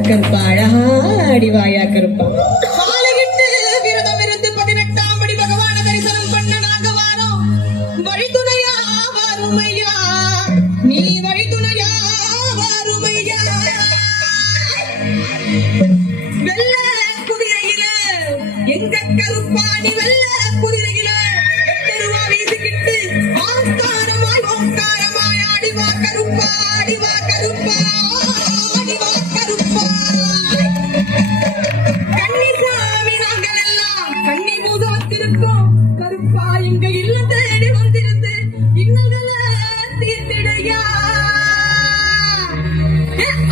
கருப்பா அழகா அடிவாயா கருப்பா கருப்பாணி வெள்ள குதிரையில வெட்டருவா வீசுகிட்டு ஆங்காரமாய் ஓங்காரமாய் ஆடிவா கருப்பா.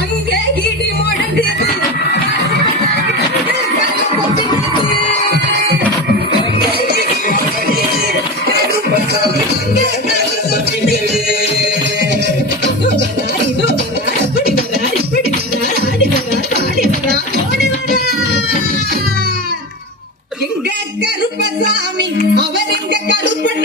அங்கே இடி முழந்தது கருப்பசாமி அவர் எங்க கருப்பண்ண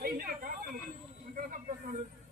哎呀！干，干啥干啥？